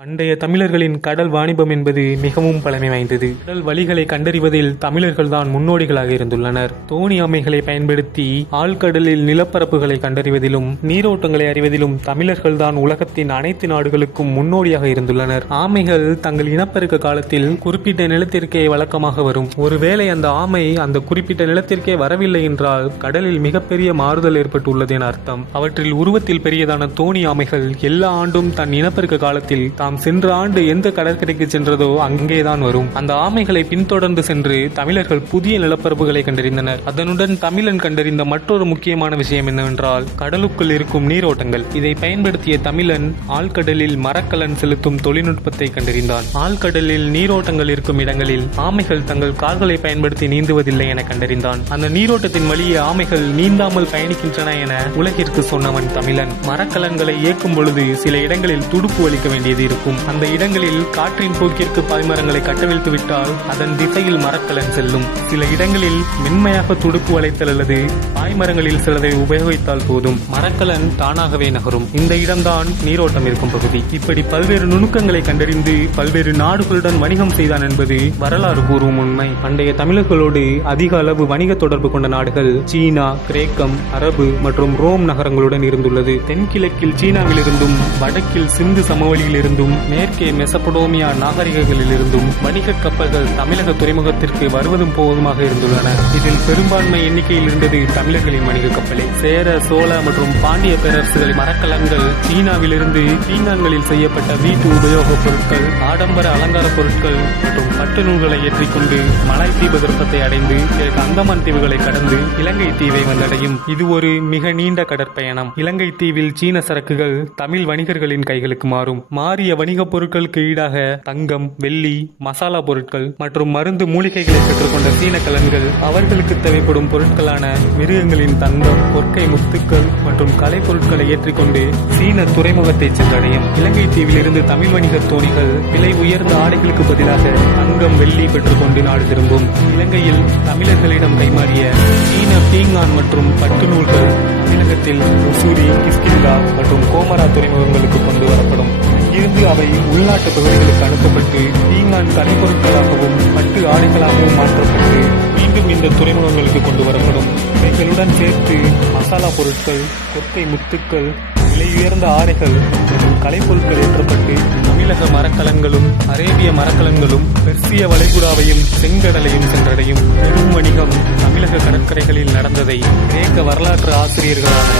பண்டைய தமிழர்களின் கடல் வாணிபம் என்பது மிகவும் பழமை வாய்ந்தது. கடல் வழிகளை கண்டறிவதில் தமிழர்கள் தான் முன்னோடிகளாக இருந்துள்ளனர். தோணி ஆமைகளை பயன்படுத்தி ஆழ்கடலில் நிலப்பரப்புகளை கண்டறிவதிலும் நீரோட்டங்களை அறிவதிலும் தமிழர்கள் தான் உலகத்தின் அனைத்து நாடுகளுக்கும் முன்னோடியாக இருந்துள்ளனர். ஆமைகள் தங்கள் இனப்பெருக்க காலத்தில் குறிப்பிட்ட நிலத்திற்கே வழக்கமாக வரும். ஒருவேளை அந்த ஆமை அந்த குறிப்பிட்ட நிலத்திற்கே வரவில்லை என்றால் கடலில் மிகப்பெரிய மாறுதல் ஏற்பட்டுள்ளது என அர்த்தம். அவற்றில் உருவத்தில் பெரியதான தோணி ஆமைகள் எல்லா ஆண்டும் தன் இனப்பெருக்க காலத்தில் சென்ற ஆண்டு எந்த கடற்கரைக்கு சென்றதோ அங்கேதான் வரும். அந்த ஆமைகளை பின்தொடர்ந்து சென்று தமிழர்கள் புதிய நிலப்பரப்புகளை கண்டறிந்தனர். அதனுடன் தமிழன் கண்டறிந்த மற்றொரு முக்கியமான விஷயம் என்னவென்றால் கடலுக்குள் இருக்கும் நீரோட்டங்கள். இதை பயன்படுத்திய தமிழன் ஆழ்கடலில் மரக்கலன் செலுத்தும் தொழில்நுட்பத்தை கண்டறிந்தான். ஆழ்கடலில் நீரோட்டங்கள் இருக்கும் இடங்களில் ஆமைகள் தங்கள் கால்களை பயன்படுத்தி நீந்துவதில்லை என கண்டறிந்தான். அந்த நீரோட்டத்தின் வழியே ஆமைகள் நீந்தாமல் பயணிக்கின்றன என உலகிற்கு சொன்னவன் தமிழன். மரக்கலன்களை இயக்கும் பொழுது சில இடங்களில் துடுப்பு அளிக்க வேண்டியது இருக்கும். அந்த இடங்களில் காற்றின் போக்கிற்கு பாய்மரங்களை கட்டவிழ்த்து விட்டால் அதன் திசையில் மரக்கலன் செல்லும். சில இடங்களில் மென்மையாக துடுப்பு வளைத்தல் அல்லது பாய்மரங்களில் சிலதை உபயோகித்தால் போதும், மரக்கலன் தானாகவே நகரும். இந்த இடம்தான் நீரோட்டம் இருக்கும் பகுதி. இப்படி பல்வேறு நுணுக்கங்களை கண்டறிந்து பல்வேறு நாடுகளுடன் வணிகம் செய்தான் என்பது வரலாறு கூறும் உண்மை. பண்டைய தமிழர்களோடு அதிக அளவு வணிக தொடர்பு கொண்ட நாடுகள் சீனா, கிரேக்கம், அரபு மற்றும் ரோம் நகரங்களுடன் இருந்துள்ளது. தென்கிழக்கில் சீனாவிலிருந்தும் வடக்கில் சிந்து சமவெளியில் இருந்தும் மேற்கே மெசபடோமியா நாகரிகங்களில் இருந்தும் வணிக கப்பல்கள் தமிழக துறைமுகத்திற்கு வருவதும் போவதுமாக இருந்துள்ளன. இதில் பெரும்பான்மை எண்ணிக்கையில் இருந்தது தமிழர்களின் வணிக கப்பலே. சேர, சோழ மற்றும் பாண்டிய பேரரசுகளின் மரக்கலங்கள் சீனாவிலிருந்து பீங்கான்களில் செய்யப்பட்ட வீட்டு உபயோகப் பொருட்கள், ஆடம்பர அலங்கார பொருட்கள் மற்றும் பட்டு நூல்களை ஏற்றிக்கொண்டு மலாய் தீபகற்பத்தை அடைந்து பிறகு அந்தமான் தீவுகளை கடந்து இலங்கை தீவை வந்தடையும். இது ஒரு மிக நீண்ட கடற்பயணம். இலங்கை தீவில் சீன சரக்குகள் தமிழ் வணிகர்களின் கைகளுக்கு மாறும். மாறிய வணிகப் பொருட்களுக்கு ஈடாக தங்கம், வெள்ளி, மசாலா பொருட்கள் மற்றும் மருந்து மூலிகைகளை பெற்றுக்கொண்ட சீன கலன்கள் அவர்களுக்கு தேவைப்படும் பொருட்களான மிருகங்களின் தந்தம், கொற்கை முத்துக்கள் மற்றும் கலை பொருட்களை ஏற்றிக்கொண்டு சீன துறைமுகத்தை சென்றடையும். இலங்கை தீவில் இருந்து தமிழ் வணிக தோணிகள் விலை உயர்ந்த ஆடைகளுக்கு பதிலாக தங்கம், வெள்ளி பெற்றுக்கொண்டு நாடு திரும்பும். இலங்கையில் தமிழர்களிடம் கைமாறிய சீன பீங்கான் மற்றும் பட்டு நூல்கள் தமிழகத்தில் உசூரி, கிஷ்கிந்தா மற்றும் கோமரா துறைமுகங்களுக்கு கொண்டு வரப்படும். இங்கிருந்து அவை உள்நாட்டு பகுதிகளுக்கு அனுப்பப்பட்டு பீங்கான் கலைப்பொருட்களாகவும் பட்டு ஆடைகளாகவும் மாற்றப்பட்டு மீண்டும் இந்த துறைமுகங்களுக்கு கொண்டு வரப்படும். இவைகளுடன் சேர்த்து மசாலா பொருட்கள், கொற்கை முத்துக்கள், விலை உயர்ந்த ஆடைகள் மற்றும் கலைப்பொருட்கள் ஏற்றப்பட்டு தமிழக மரக்கலன்களும் அரேபிய மரக்கலன்களும் பெர்சிய வளைகுடாவையும் செங்கடலையும் சென்றடையும். பெரும் வணிகம் தமிழக கடற்கரைகளில் நடந்ததை கிரேக்க வரலாற்று ஆசிரியர்களான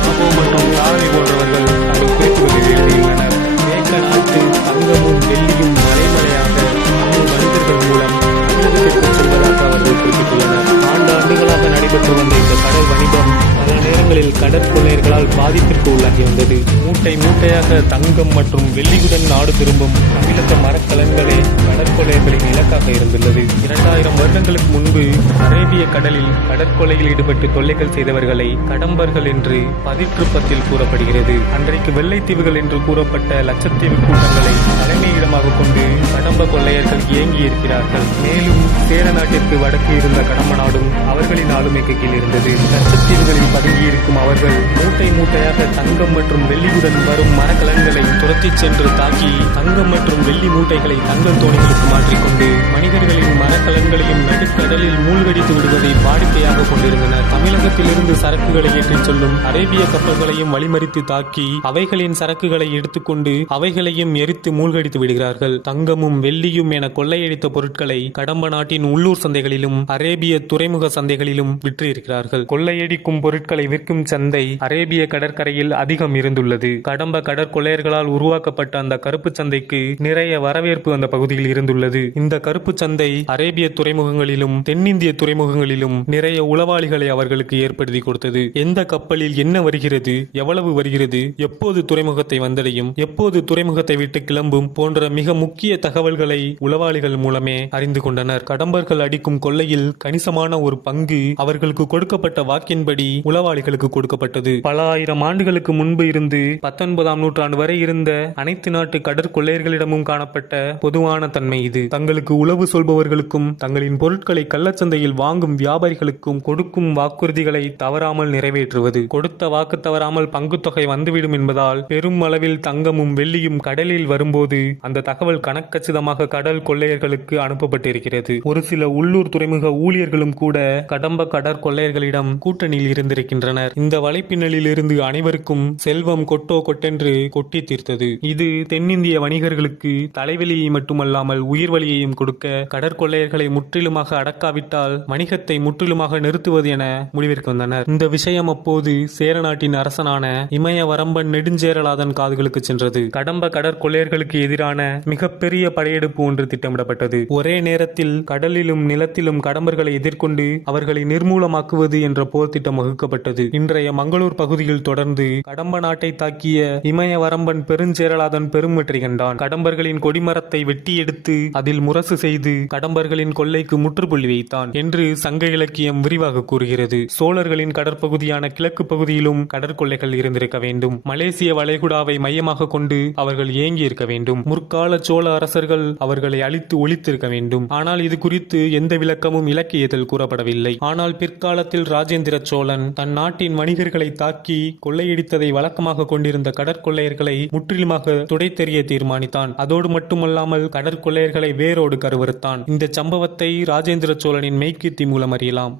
நாபோ மற்றும் தாரணி போன்றவர்கள் தங்கள் குறிப்புகளில் எழுதியுள்ளனர். கிரேக்க நாட்டு தங்கமும் வெள்ளியும் மலைமலையாக தமிழ் மனிதர்கள் மூலம் தமிழகத்திற்கு செல்வதாக அவர்கள் குறிப்பிட்டுள்ளனர். ஆண்டுகளாக நடைபெற்று வந்த இந்த கடல் வணிகம் பல நேரங்களில் கடற்கொள்ளையர்களால் பாதிப்பிற்கு உள்ளாகி வந்தது. மூட்டை மூட்டையாக தங்கம் மற்றும் வெள்ளியுடன் நாடு திரும்பும் தமிழக மரக்கலன்களே கடற்கொள்ளையர்களின் இலக்காக இருந்துள்ளது. 2000 வருடங்களுக்கு முன்பு அரேபிய கடலில் கடற்கொள்ளையில் ஈடுபட்டு தொல்லைகள் செய்தவர்களை கடம்பர்கள் என்று பதிற்றுப்பத்தில் கூறப்படுகிறது. அன்றைக்கு வெள்ளைத்தீவுகள் என்று கூறப்பட்ட லட்சத்தீவு கூட்டங்களை தலைமையிடமாக கொண்டு கடம்ப கொள்ளையர்கள் இயங்கி இருக்கிறார்கள். மேலும் சேர நாட்டிற்கு வடக்கு இருந்த கடம்ப நாடும் அவர்களின் ஆளுமைக்கு கீழ் இருந்தது. லட்சத்தீவுகளில் பதுங்கியிருக்கும் அவர்கள் மூட்டை மூட்டையாக தங்கம் மற்றும் வெள்ளியுடன் வரும் மரக்கலன்களை துரத்திச் சென்று தாக்கி தங்கம் மற்றும் வெள்ளி மூட்டைகளை தங்கள் தோணிகளுக்கு மாற்றிக்கொண்டு மனிதர்களின் மரக்கலன்களையும் நடுக்கடலில் மூழ்கடித்து விடுவதை வாடிக்கையாக கொண்டிருந்தனர். தமிழகத்திலிருந்து சரக்குகளை ஏற்றிச் செல்லும் அரேபிய கப்பல்களையும் வழிமறித்து தாக்கி அவைகளின் சரக்குகளை எடுத்துக்கொண்டு அவைகளையும் எரித்து மூழ்கடித்து விடுகிறார்கள். தங்கமும் வெள்ளியும் என கொள்ளையடித்த பொருட்களை கடம்ப நாட்டின் உள்ளூர் சந்தைகளிலும் அரேபிய துறைமுக சந்தைகளிலும் விற்று இருக்கிறார்கள். கொள்ளையடிக்கும் பொருட்களை விற்கும் சந்தை அரேபிய கடற்கரையில் அதிகம் இருந்துள்ளது. கடம்ப கடற்கொள்ளையர்களால் உருவாக்கப்பட்ட அந்த கருப்பு சந்தைக்கு நிறைய வரவேற்பு அந்த பகுதியில் இருந்துள்ளது. இந்த கருப்பு சந்தை அரேபிய துறைமுகங்களிலும் தென்னிந்திய துறைமுகங்களிலும் நிறைய உளவாளிகளை அவர்களுக்கு ஏற்படுத்தி கொடுத்தது. எந்த கப்பலில் என்ன வருகிறது, எவ்வளவு வருகிறது, எப்போது துறைமுகத்தை வந்தடையும், எப்போது துறைமுகத்தை விட்டு கிளம்பும் போன்ற மிக முக்கிய தகவல்களை உளவாளிகள் மூலமே அறிந்து கொண்டனர். கடம்பர்கள் அடிக்கும் கொள்ளையில் கணிசமான ஒரு பங்கு அவர்களுக்கு கொடுக்கப்பட்ட வாக்கின்படி உளவாளிகளுக்கு கொடுக்கப்பட்டது. வகுக்கப்பட்டது. பல ஆயிரம் ஆண்டுகளுக்கு முன்பு இருந்து 19ஆம் நூற்றாண்டு வரை இருந்த அனைத்து நாட்டு கடற்கொள்ளையர்களிடமும் காணப்பட்ட பொதுவான தன்மை இது. தங்களுக்கு உளவு சொல்பவர்களுக்கும் தங்களின் பொருட்களை கள்ளச்சந்தையில் வாங்கும் வியாபாரிகளுக்கும் கொடுக்கும் வாக்குறுதிகளை தவறாமல் நிறைவேற்றுவது. கொடுத்த வாக்கு தவறாமல் பங்குத்தொகை வந்துவிடும் என்பதால் பெரும் அளவில் தங்கமும் வெள்ளியும் கடலில் வரும்போது அந்த தகவல் கணக்கச்சிதமாக கடல் கொள்ளையர்களுக்கு அனுப்பப்பட்டிருக்கிறது. ஒரு சில உள்ளூர் துறைமுக ஊழியர்களும் கூட கடம்ப கடற்கொள்ளையர்களிடம் கூட்டணியில் இருந்திருக்கின்றனர். இந்த வலைப்பின்னலில் இருந்து அனைவருக்கும் செல்வம் கொட்டோ கொட்டென்று கொட்டி தீர்த்தது. இது தென்னிந்திய வணிகர்களுக்கு தலைவலியை மட்டுமல்லாமல் உயிர் வலியையும் கொடுக்க கடற்கொள்ளையர்களை முற்றிலுமாக அடக்காவிட்டால் வணிகத்தை முற்றிலுமாக நிறுத்துவது என முடிவிற்கு வந்தனர். இந்த விஷயம் அப்போது சேர நாட்டின் அரசனான இமயவரம்பன் நெடுஞ்சேரலாதன் காதுகளுக்கு சென்றது. கடம்ப கடற்கொள்ளையர்களுக்கு எதிரான மிகப்பெரிய படையெடுப்பு ஒன்று திட்டமிடப்பட்டது. ஒரே நேரத்தில் கடலிலும் நிலத்திலும் கடம்பர்களை எதிர்கொண்டு அவர்களை நிர்மூலமாக்குவது என்ற போர் திட்டம் வகுக்கப்பட்டது. இன்றைய மங்களூர் பகுதியில் தொடர்ந்து கடம்ப நாட்டை தாக்கிய இமயவரம்பன் பெருஞ்சேரலாதன் பெரும் வெற்றி கண்டான். கடம்பர்களின் கொடிமரத்தை வெட்டி எடுத்து அதில் முரசு செய்து கடம்பர்களின் கொள்ளைக்கு முற்றுப்புள்ளி வைத்தான் என்று சங்க இலக்கியம் விரிவாக கூறுகிறது. சோழர்களின் கடற்பகுதியான கிழக்கு பகுதியிலும் கடற்கொள்ளைகள் இருந்திருக்க வேண்டும். மலேசிய வளைகுடாவை மையமாக கொண்டு அவர்கள் ஏங்கி இருக்க வேண்டும். முற்கால சோழ அரசர்கள் அவர்களை அழித்து ஒழித்திருக்க வேண்டும். ஆனால் இது குறித்து எந்த விளக்கமும் இலக்கியத்தில் கூறப்படவில்லை. ஆனால் பிற்காலத்தில் ராஜேந்திர சோழன் தன் நாட்டின் வணிகர்களை தாக்கி கொள்ளையடித்ததை வழக்கமாக கொண்டிருந்த கடற்கொள்ளையர்களை முற்றிலுமாக துடைத்தெறிய தீர்மானித்தான். அதோடு மட்டுமல்லாமல் கடற்கொள்ளையர்களை வேரோடு கருவறுத்தான். இந்த சம்பவத்தை ராஜேந்திர சோழனின் மெய்கீர்த்தி மூலம் அறியலாம்.